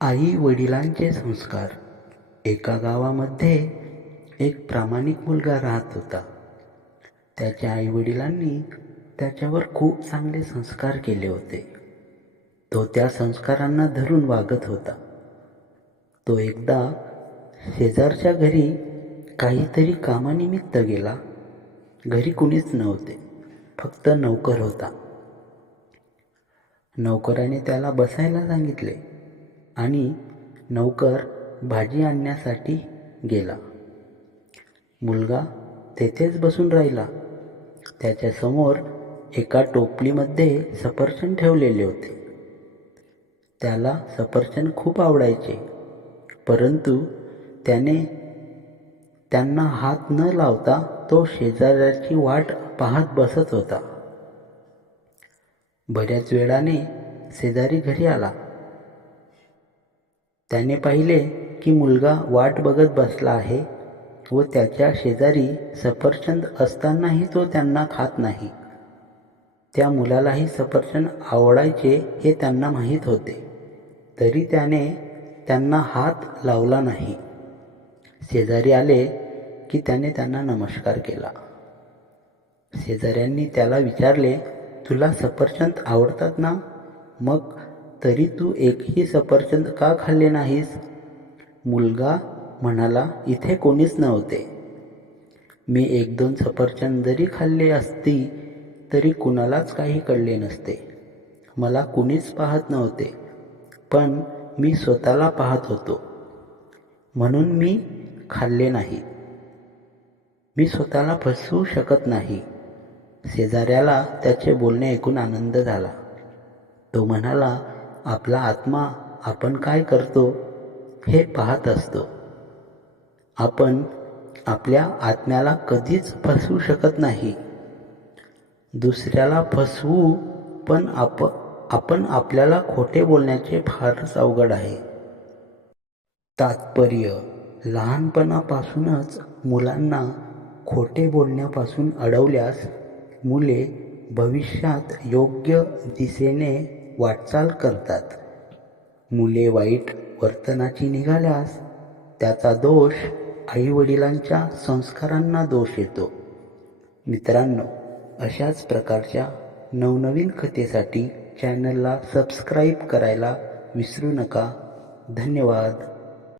आई वडिलांचे संस्कार. एका गावामध्ये एक प्रामाणिक मुलगा राहत होता. त्याच्या आईवडिलांनी त्याच्यावर खूप चांगले संस्कार केले होते. तो त्या संस्कारांना धरून वागत होता. तो एकदा शेजारच्या घरी काहीतरी कामानिमित्त गेला. घरी कुणीच नव्हते फक्त नौकर होता. नौकराने त्याला बसायला सांगितले आणि नौकर भाजी आणण्यासाठी गेला. मुलगा तेथेच बसून राहिला. त्याच्यासमोर एका टोपलीमध्ये सफरचंद ठेवलेले होते. त्याला सफरचंद खूप आवडायचे परंतु त्याने त्यांना हात न लावता तो शेजाऱ्याची वाट पाहत बसत होता. बऱ्याच वेळाने शेजारी घरी आला. त्याने पाहिले की मुलगा वाट बघत बसला आहे व त्याच्या शेजारी सफरचंद असतानाही तो त्यांना खात नाही. त्या मुलालाही सफरचंद आवडायचे हे त्यांना माहीत होते. तरी त्याने त्यांना हात लावला नाही. शेजारी आले की त्याने त्यांना नमस्कार केला. शेजाऱ्यांनी त्याला विचारले तुला सफरचंद आवडतात ना? मग तरी तू एकही सफरचंद का खाल्ले नाहीस? मुलगा म्हणाला इथे कोणीच नव्हते. मी एक दोन सफरचंद जरी खाल्ले असती तरी कुणालाच काही कळले नसते. मला कुणीच पाहत नव्हते. पण मी स्वतःला पाहत होतो. म्हणून मी खाल्ले नाही. मी स्वतःला फसवू शकत नाही. शेजाऱ्याला त्याचे बोलणे ऐकून आनंद झाला. तो म्हणाला आपला आत्मा आपण काय करतो हे पाहत असतो. आपण आपल्या आत्म्याला कधीच फसवू शकत नाही. दुसऱ्याला फसवू पण आप आपण आपल्याला खोटे बोलण्याचे फारच अवघड आहे. तात्पर्य लहानपणापासूनच मुलांना खोटे बोलण्यापासून अडवल्यास मुले भविष्यात योग्य दिशेने वाटचाल करतात. मुले वाईट वर्तनाची निघाल्यास त्याचा दोष आईवडिलांच्या संस्कारांना दोष येतो. मित्रांनो अशाच प्रकारच्या नवनवीन कथेसाठी चॅनलला सबस्क्राईब करायला विसरू नका. धन्यवाद.